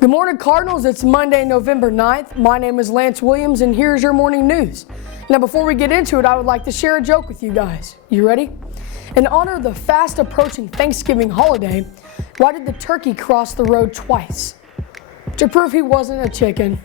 Good morning, Cardinals. It's Monday, November 9th. My name is Lance Williams, and here's your morning news. Now, before we get into it, I would like to share a joke with you guys. You ready? In honor of the fast approaching Thanksgiving holiday, why did the turkey cross the road twice? To prove he wasn't a chicken.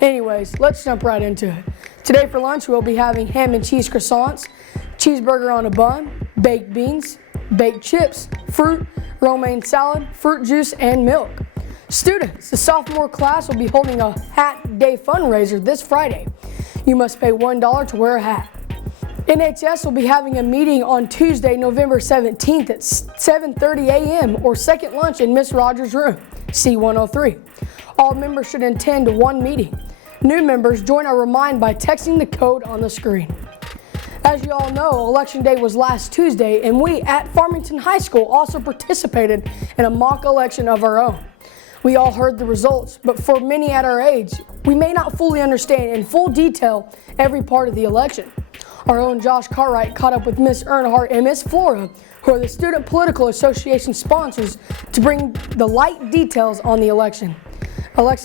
Anyways, let's jump right into it. Today for lunch, we'll be having ham and cheese croissants, cheeseburger on a bun, baked beans, baked chips, fruit, romaine salad, fruit juice, and milk. Students, the sophomore class will be holding a Hat Day fundraiser this Friday. You must pay $1 to wear a hat. NHS will be having a meeting on Tuesday, November 17th at 7:30 a.m. or second lunch in Miss Rogers' room, C103. All members should attend one meeting. New members join or remind by texting the code on the screen. As you all know, Election Day was last Tuesday, and we at Farmington High School also participated in a mock election of our own. We all heard the results, but for many at our age, we may not fully understand in full detail every part of the election. Our own Josh Cartwright caught up with Miss Earnhardt and Miss Flora, who are the Student Political Association sponsors, to bring the light details on the election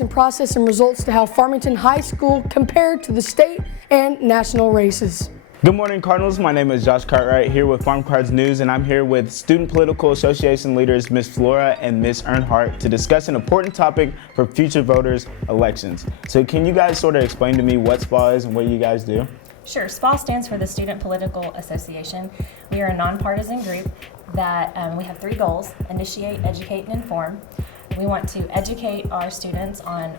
process and results to how Farmington High School compared to the state and national races. Good morning, Cardinals. My name is Josh Cartwright here with Farm Cards News, and I'm here with Student Political Association leaders Miss Flora and Miss Earnhardt to discuss an important topic for future voters' elections. So can you guys sort of explain to me what SPA is and what you guys do? Sure. SPA stands for the Student Political Association. We are a nonpartisan group that we have three goals: initiate, educate, and inform. We want to educate our students on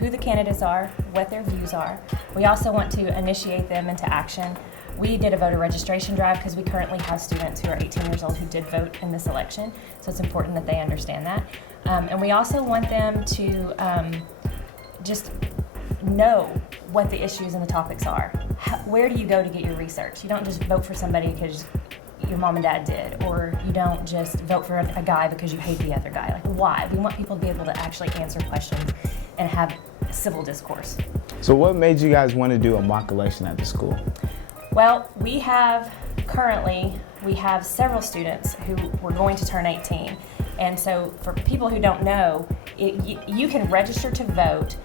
who the candidates are, what their views are. We also want to initiate them into action. We did a voter registration drive because we currently have students who are 18 years old who did vote in this election, so it's important that they understand that. And we also want them to just know what the issues and the topics are. Where do you go to get your research? You don't just vote for somebody because your mom and dad did, or you don't just vote for a guy because you hate the other guy. Like, why? We want people to be able to actually answer questions and have civil discourse. So what made you guys want to do a mock election at the school? Well, we have several students who were going to turn 18. And so for people who don't know, you can register to vote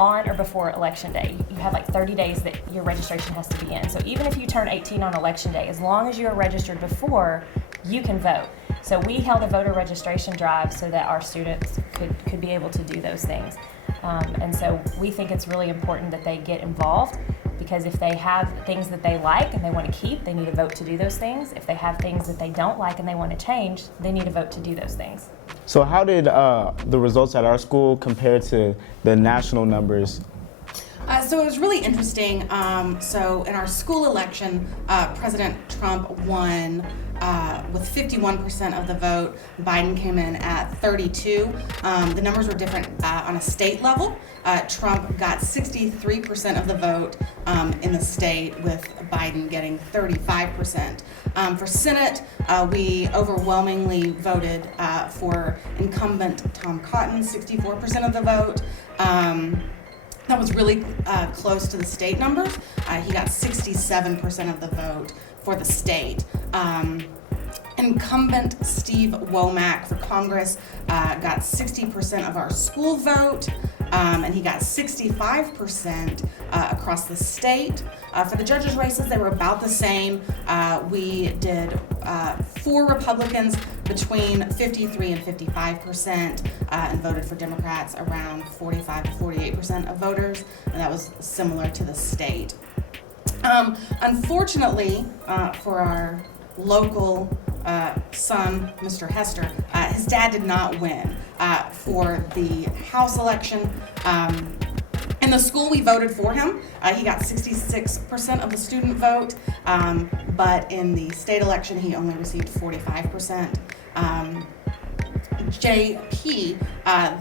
on or before Election Day. You have like 30 days that your registration has to be in. So even if you turn 18 on Election Day, as long as you are registered before, you can vote. So we held a voter registration drive so that our students could be able to do those things. And so we think it's really important that they get involved, because if they have things that they like and they want to keep, they need a vote to do those things. If they have things that they don't like and they want to change, they need a vote to do those things. So how did the results at our school compare to the national numbers? So it was really interesting. So in our school election, President Trump won with 51% of the vote. Biden came in at 32. The numbers were different on a state level. Trump got 63% of the vote in the state, with Biden getting 35%. For Senate, we overwhelmingly voted for incumbent Tom Cotton, 64% of the vote. That was really close to the state numbers. He got 67% of the vote for the state. Incumbent Steve Womack for Congress got 60% of our school vote, and he got 65% across the state. For the judges' races, they were about the same. We did 4 Republicans between 53 and 55%, and voted for Democrats around 45 to 48% of voters, and that was similar to the state. Unfortunately, for our local son, Mr. Hester, his dad did not win for the House election. In the school, we voted for him. He got 66% of the student vote, but in the state election, he only received 45%. JP,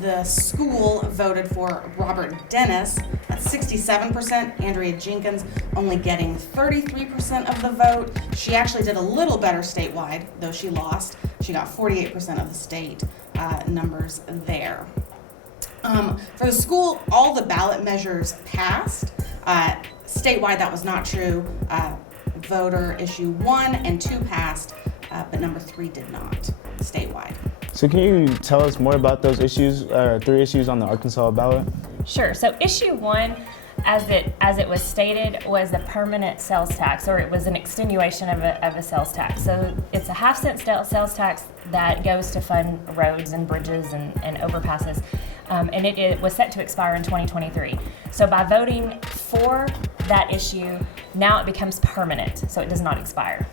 the school voted for Robert Dennis at 67%. Andrea Jenkins only getting 33% of the vote. She actually did a little better statewide, though she lost. She got 48% of the state numbers there. For the school, all the ballot measures passed. Statewide, that was not true. Voter issue 1 and 2 passed, but number 3 did not statewide. So can you tell us more about those issues, 3 issues on the Arkansas ballot? Sure. So issue 1, as it was stated, was a permanent sales tax, or it was an extenuation of a sales tax. So it's a half-cent sales tax that goes to fund roads and bridges and overpasses, and it was set to expire in 2023. So by voting for that issue, now it becomes permanent, so it does not expire.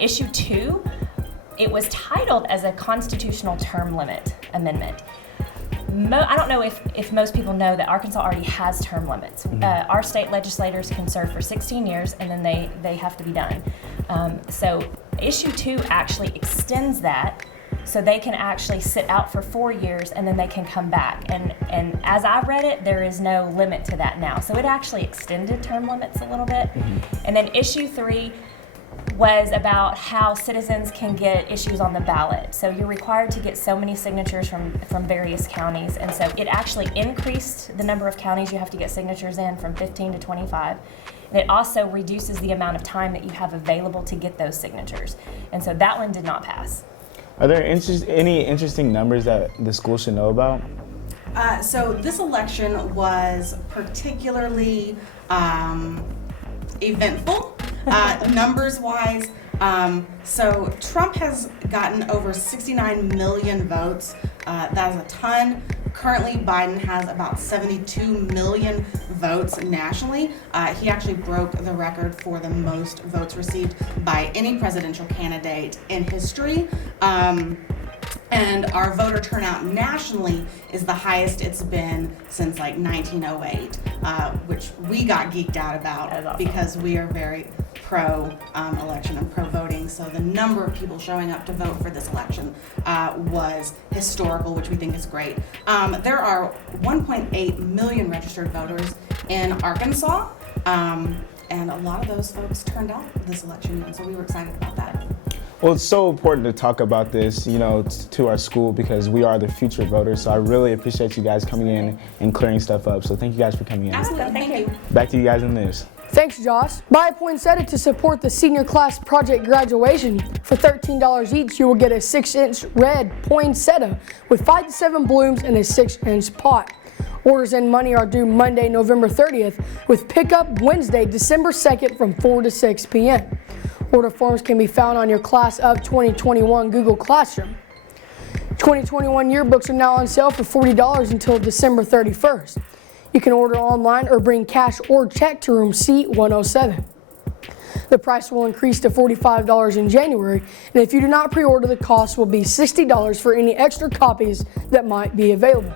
Issue 2, it was titled as a constitutional term limit amendment. I don't know if most people know that Arkansas already has term limits. Our state legislators can serve for 16 years and then they have to be done. So issue 2 actually extends that, so they can actually sit out for 4 years and then they can come back. And as I read it, there is no limit to that now. So it actually extended term limits a little bit. And then issue 3 was about how citizens can get issues on the ballot. So you're required to get so many signatures from various counties, and so it actually increased the number of counties you have to get signatures in from 15 to 25. And it also reduces the amount of time that you have available to get those signatures. And so that one did not pass. Are there any interesting numbers that the school should know about? So this election was particularly eventful, numbers-wise. So Trump has gotten over 69 million votes. That is a ton. Currently, Biden has about 72 million votes nationally. He actually broke the record for the most votes received by any presidential candidate in history. And our voter turnout nationally is the highest it's been since like 1908, which we got geeked out about because we are very pro-election and pro-voting. So the number of people showing up to vote for this election was historical, which we think is great. There are 1.8 million registered voters in Arkansas, and a lot of those folks turned out this election, and so we were excited about that. Well, it's so important to talk about this, to our school because we are the future voters. So I really appreciate you guys coming in and clearing stuff up. So thank you guys for coming in. Absolutely, thank you. Back to you guys in the news. Thanks, Josh. Buy a poinsettia to support the senior class project graduation. For $13 each, you will get a 6-inch red poinsettia with 5 to 7 blooms in a 6-inch pot. Orders and money are due Monday, November 30th, with pickup Wednesday, December 2nd from 4 to 6 p.m. Order forms can be found on your Class of 2021 Google Classroom. 2021 yearbooks are now on sale for $40 until December 31st. You can order online or bring cash or check to room C107. The price will increase to $45 in January, and if you do not pre-order, the cost will be $60 for any extra copies that might be available.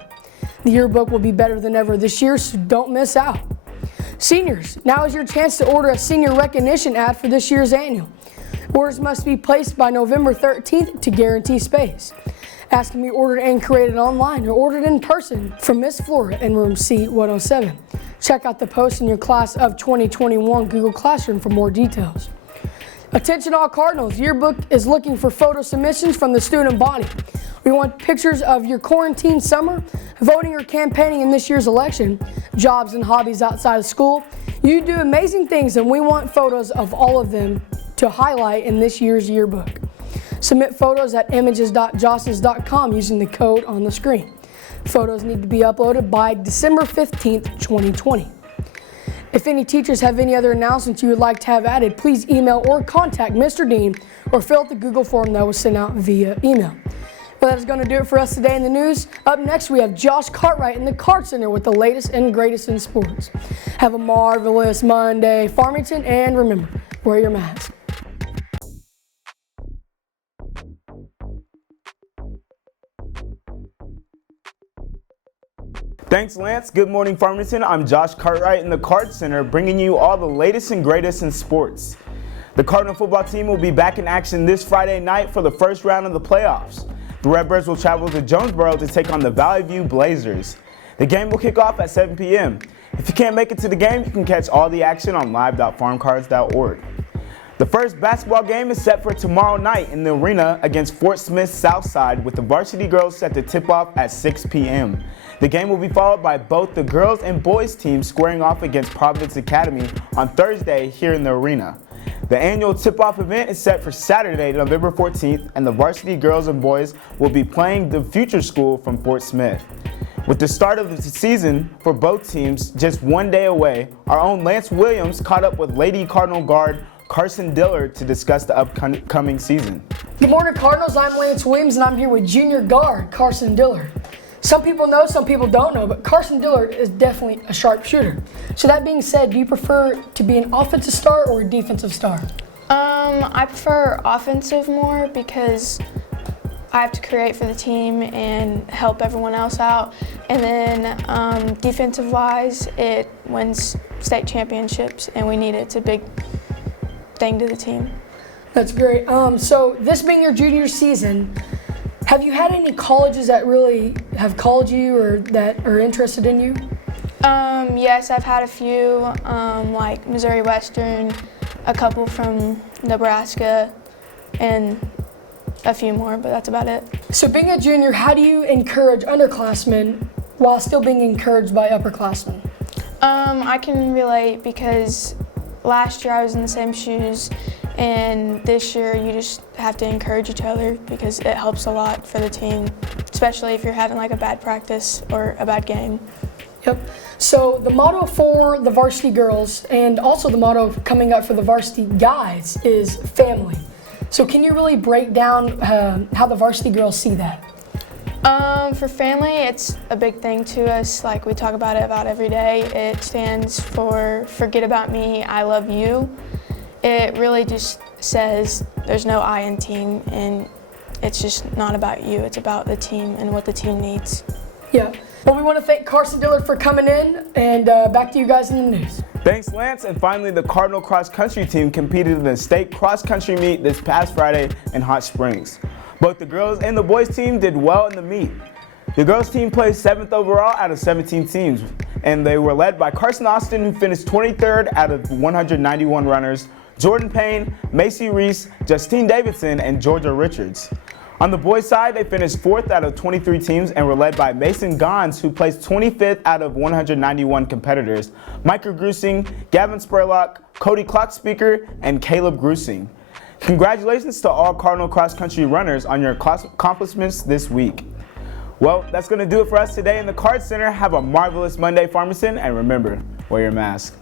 The yearbook will be better than ever this year, so don't miss out. Seniors, now is your chance to order a senior recognition ad for this year's annual. Orders must be placed by November 13th to guarantee space. Ask can be ordered and created online or ordered in person from Miss Flora in room C107. Check out the post in your Class of 2021 Google Classroom for more details. Attention all Cardinals, yearbook is looking for photo submissions from the student body. We want pictures of your quarantine summer, voting or campaigning in this year's election, jobs and hobbies outside of school. You do amazing things and we want photos of all of them to highlight in this year's yearbook. Submit photos at images.jostens.com using the code on the screen. Photos need to be uploaded by December 15th, 2020. If any teachers have any other announcements you would like to have added, please email or contact Mr. Dean or fill out the Google form that was sent out via email. Well, that is going to do it for us today in the news. Up next, we have Josh Cartwright in the Card Center with the latest and greatest in sports. Have a marvelous Monday, Farmington, and remember, wear your mask. Thanks, Lance. Good morning, Farmington. I'm Josh Cartwright in the Card Center, bringing you all the latest and greatest in sports. The Cardinal football team will be back in action this Friday night for the first round of the playoffs. The Redbirds will travel to Jonesboro to take on the Valley View Blazers. The game will kick off at 7 p.m. If you can't make it to the game, you can catch all the action on live.farmcards.org. The first basketball game is set for tomorrow night in the arena against Fort Smith Southside, with the varsity girls set to tip off at 6 p.m. The game will be followed by both the girls and boys teams squaring off against Providence Academy on Thursday here in the arena. The annual tip-off event is set for Saturday, November 14th, and the varsity girls and boys will be playing the Future School from Fort Smith. With the start of the season for both teams just one day away, our own Lance Williams caught up with Lady Cardinal guard Carson Dillard to discuss the upcoming season. Good morning, Cardinals. I'm Lance Williams, and I'm here with junior guard Carson Dillard. Some people know, some people don't know, but Carson Dillard is definitely a sharpshooter. So that being said, do you prefer to be an offensive star or a defensive star? I prefer offensive more because I have to create for the team and help everyone else out. And then defensive-wise, it wins state championships, and we need it. It's a big thing to the team. That's great. So this being your junior season, have you had any colleges that really have called you or that are interested in you? Yes, I've had a few, like Missouri Western, a couple from Nebraska, and a few more, but that's about it. So being a junior, how do you encourage underclassmen while still being encouraged by upperclassmen? I can relate because last year I was in the same shoes, and this year you just have to encourage each other because it helps a lot for the team, especially if you're having like a bad practice or a bad game. Yep. So the motto for the varsity girls and also the motto coming up for the varsity guys is family. So can you really break down how the varsity girls see that? For family, it's a big thing to us. Like we talk about it about every day. It stands for forget about me, I love you. It really just says there's no I in team, and it's just not about you. It's about the team and what the team needs. Yeah. Well, we want to thank Carson Dillard for coming in, and back to you guys in the news. Thanks, Lance. And finally, the Cardinal cross country team competed in the state cross country meet this past Friday in Hot Springs. Both the girls and the boys team did well in the meet. The girls team placed 7th overall out of 17 teams, and they were led by Carson Austin, who finished 23rd out of 191 runners, Jordan Payne, Macy Reese, Justine Davidson, and Georgia Richards. On the boys' side, they finished 4th out of 23 teams and were led by Mason Gons, who placed 25th out of 191 competitors, Micah Grusing, Gavin Spurlock, Cody Clockspeaker, and Caleb Grusing. Congratulations to all Cardinal cross-country runners on your accomplishments this week. Well, that's going to do it for us today in the Card Center. Have a marvelous Monday, Farmington, and remember, wear your mask.